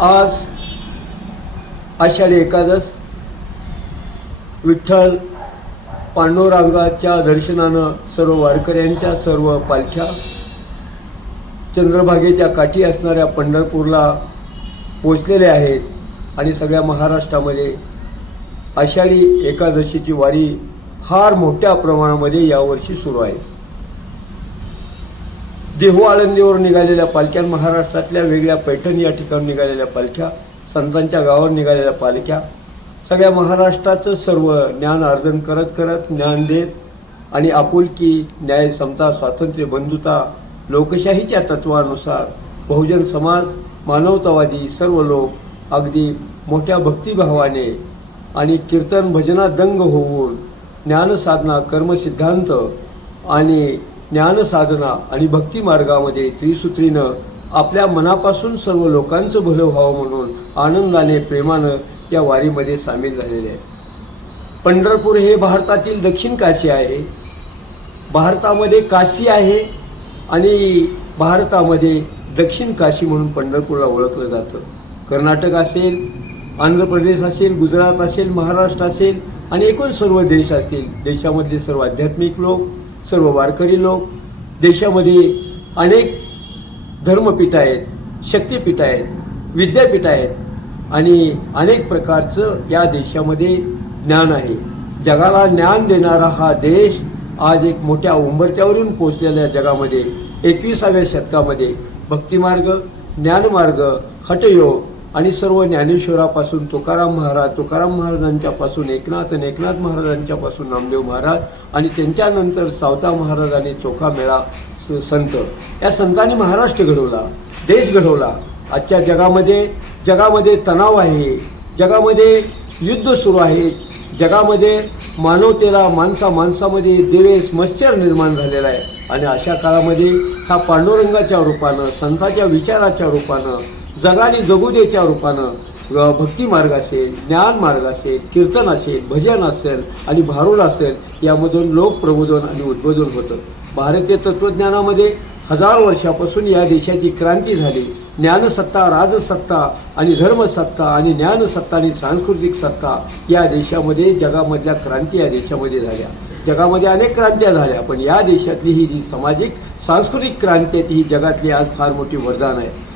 आज आषाढी एकादश, विठ्ठल पांडुरंगाच्या दर्शनानं सर्व वारकऱ्यांच्या सर्व पालख्या चंद्रभागेच्या काठी असणाऱ्या पंढरपूरला पोचलेल्या आहेत आणि सगळ्या महाराष्ट्रामध्ये आषाढी एकादशीची वारी फार मोठ्या प्रमाणामध्ये यावर्षी सुरू आहे. देहू आळंदीवर निघालेल्या पालख्या, महाराष्ट्रातल्या वेगळ्या पैठण या ठिकाणी निघालेल्या पालख्या, संतांच्या गावावर निघालेल्या पालख्या, सगळ्या महाराष्ट्राचं सर्व ज्ञान अर्जन करत करत ज्ञान देत आणि आपुलकी, न्याय, समता, स्वातंत्र्य, बंधुता, लोकशाहीच्या तत्वानुसार बहुजन समाज, मानवतावादी सर्व लोक अगदी मोठ्या भक्तिभावाने आणि कीर्तन भजनात दंग होऊन ज्ञानसाधना, कर्मसिद्धांत आणि ज्ञानसाधना आणि भक्ती मार्गामध्ये त्रिसूत्रीनं आपल्या मनापासून सर्व लोकांचं भलं व्हावं म्हणून आनंदाने, प्रेमानं या वारीमध्ये सामील झालेले आहे. पंढरपूर हे भारतातील दक्षिण काशी आहे. भारतामध्ये काशी आहे आणि भारतामध्ये दक्षिण काशी म्हणून पंढरपूरला ओळखलं जातं. कर्नाटक असेल, आंध्र प्रदेश असेल, गुजरात असेल, महाराष्ट्र असेल आणि एकूण सर्व देश असतील, देशामधले सर्व आध्यात्मिक लोक, सर्व वारकरी लोक, देशामध्ये अनेक धर्मपीठं आहेत, शक्तिपीठं आहेत, विद्यापीठं आहेत आणि अनेक प्रकारचं या देशामध्ये ज्ञान आहे. जगाला ज्ञान देणारा हा देश आज एक मोठ्या उंबरठ्यावरून पोचलेल्या जगामध्ये 21व्या शतकामध्ये भक्तिमार्ग, ज्ञानमार्ग, हठयोग आणि सर्व ज्ञानेश्वरापासून तुकाराम महाराजांच्यापासून एकनाथ महाराजांच्यापासून नामदेव महाराज आणि त्यांच्यानंतर सावता महाराज आणि चोखामेळा संत, या संतांनी महाराष्ट्र घडवला, देश घडवला. आजच्या जगामध्ये तणाव आहे, जगामध्ये युद्ध सुरू आहे, जगामध्ये मानवतेला माणसामध्ये द्वेष, मत्सर निर्माण झालेला आहे आणि अशा काळामध्ये ह्या पांडुरंगाच्या रूपानं, संतांच्या विचाराच्या रूपानं, जगाने जगू देच्या रूपानं भक्ती मार्ग असेल, ज्ञान मार्ग असेल, कीर्तन असेल, भजन असेल आणि भारुड असेल, यामधून लोकप्रबोधन आणि उद्बोधन होतं. भारतीय तत्त्वज्ञानामध्ये 1000 वर्षापासून या देशाची क्रांती झाली. ज्ञानसत्ता, राजसत्ता आणि धर्मसत्ता आणि ज्ञानसत्ता आणि सांस्कृतिक सत्ता या देशामध्ये, जगामधल्या क्रांती या देशामध्ये झाल्या. जगामध्ये अनेक क्रांत्या झाल्या, पण या देशातली ही जी सामाजिक सांस्कृतिक क्रांती आहे ही जगातली आज फार मोठी वरदान आहे.